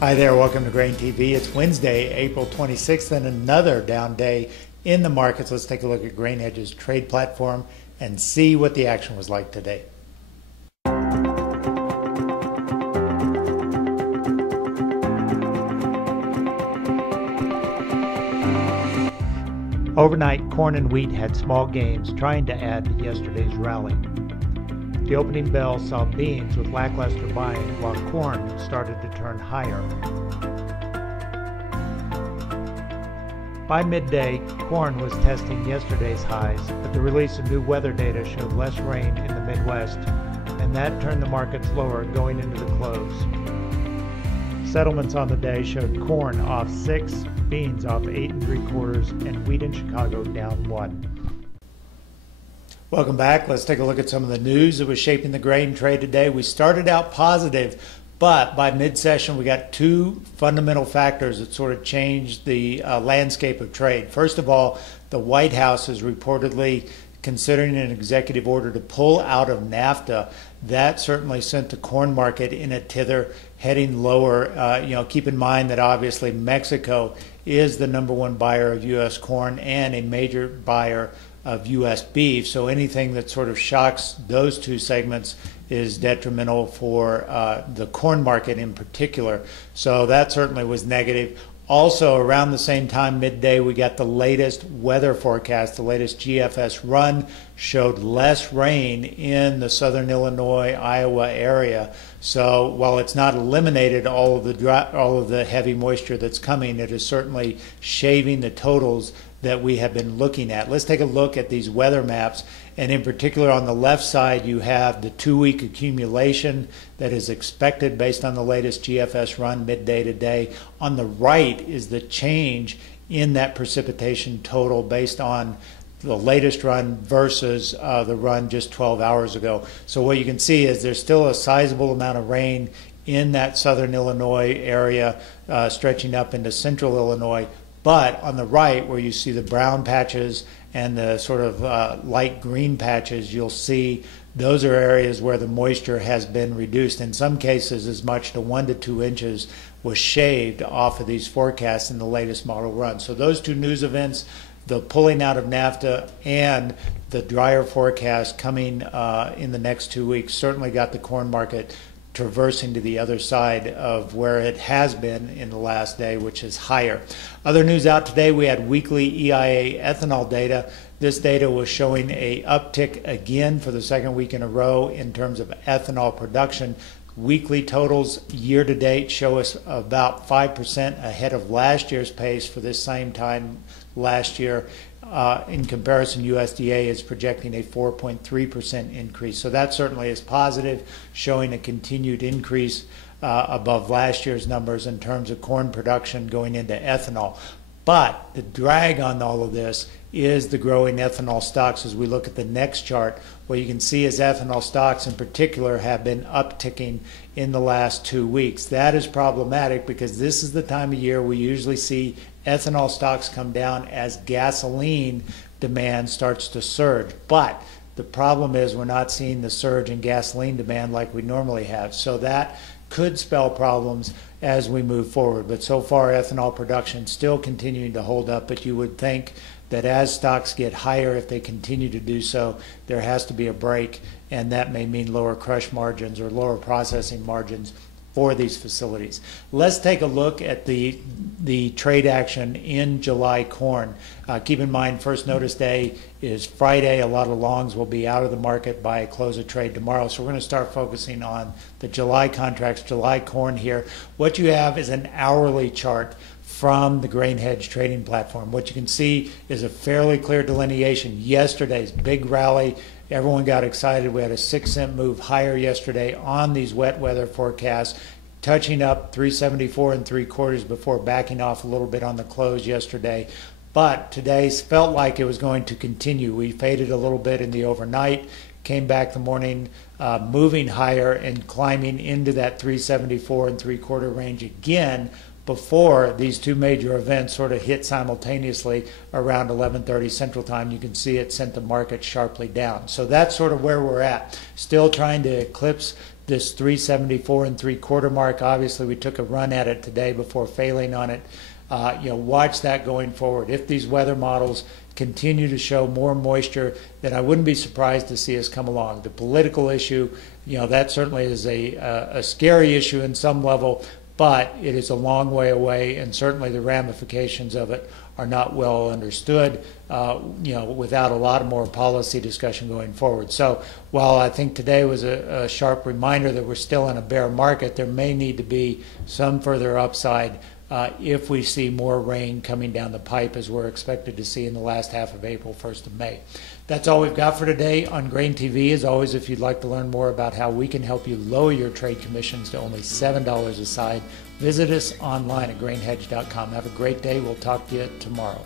Hi there, welcome to Grain TV. It's Wednesday, April 26th, and another down day in the markets. Let's take a look at Grain Hedge's trade platform and see what the action was like today. Overnight, corn and wheat had small gains, trying to add to yesterday's rally. The opening bell saw beans with lackluster buying, while corn started to turn higher. By midday, corn was testing yesterday's highs, but the release of new weather data showed less rain in the Midwest, and that turned the markets lower going into the close. Settlements on the day showed corn off 6, beans off 8 3/4, and wheat in Chicago down 1. Welcome back. Let's take a look at some of the news that was shaping the grain trade today. We started out positive, but by mid-session we got two fundamental factors that sort of changed the landscape of trade. First of all, the White House is reportedly considering an executive order to pull out of NAFTA. That certainly sent the corn market in a tither, heading lower. Keep in mind that obviously Mexico is the #1 buyer of U.S. corn and a major buyer of U.S. beef. So anything that sort of shocks those two segments is detrimental for the corn market in particular. So that certainly was negative. Also, around the same time, midday, we got the latest weather forecast. The latest GFS run showed less rain in the southern Illinois, Iowa area. So while it's not eliminated all of the heavy moisture that's coming, it is certainly shaving the totals that we have been looking at. Let's take a look at these weather maps, and in particular on the left side you have the 2-week accumulation that is expected based on the latest GFS run midday today. On the right is the change in that precipitation total based on the latest run versus the run just 12 hours ago. So what you can see is there's still a sizable amount of rain in that southern Illinois area, stretching up into central Illinois. But on the right, where you see the brown patches and the sort of light green patches, you'll see those are areas where the moisture has been reduced. In some cases, as much to 1 to 2 inches was shaved off of these forecasts in the latest model run. So those two news events, the pulling out of NAFTA and the drier forecast coming in the next 2 weeks, certainly got the corn market traversing to the other side of where it has been in the last day, which is higher. Other news out today, we had weekly EIA ethanol data. This data was showing a uptick again for the second week in a row in terms of ethanol production. Weekly totals year to date show us about 5% ahead of last year's pace for this same time last year. In comparison, USDA is projecting a 4.3% increase. So that certainly is positive, showing a continued increase above last year's numbers in terms of corn production going into ethanol. But the drag on all of this is the growing ethanol stocks. As we look at the next chart, what you can see is ethanol stocks in particular have been upticking in the last 2 weeks. That is problematic because this is the time of year we usually see ethanol stocks come down as gasoline demand starts to surge. But the problem is we're not seeing the surge in gasoline demand like we normally have. So that could spell problems as we move forward. But so far, ethanol production still continuing to hold up. But you would think that as stocks get higher, if they continue to do so, there has to be a break, and that may mean lower crush margins or lower processing margins for these facilities. Let's take a look at the trade action in July corn. Keep in mind, first notice day is Friday. A lot of longs will be out of the market by close of trade tomorrow. So we're going to start focusing on the July contracts, July corn here. What you have is an hourly chart from the Grain Hedge trading platform. What you can see is a fairly clear delineation. Yesterday's big rally, everyone got excited. We had a 6-cent move higher yesterday on these wet weather forecasts, touching up 374 3/4 before backing off a little bit on the close yesterday. But today felt like it was going to continue. We faded a little bit in the overnight, came back the morning moving higher and climbing into that 374 3/4 range again before these two major events sort of hit simultaneously around 11:30 Central Time. You can see it sent the market sharply down. So that's sort of where we're at. Still trying to eclipse this 374 and 3/4 mark. Obviously, we took a run at it today before failing on it. Watch that going forward. If these weather models continue to show more moisture, then I wouldn't be surprised to see us come along. The political issue, that certainly is a scary issue in some level, but it is a long way away, and certainly the ramifications of it are not well understood, without a lot more policy discussion going forward. So while I think today was a sharp reminder that we're still in a bear market, there may need to be some further upside if we see more rain coming down the pipe, as we're expected to see in the last half of April, 1st of May. That's all we've got for today on Grain TV. As always, if you'd like to learn more about how we can help you lower your trade commissions to only $7 a side, visit us online at grainhedge.com. Have a great day. We'll talk to you tomorrow.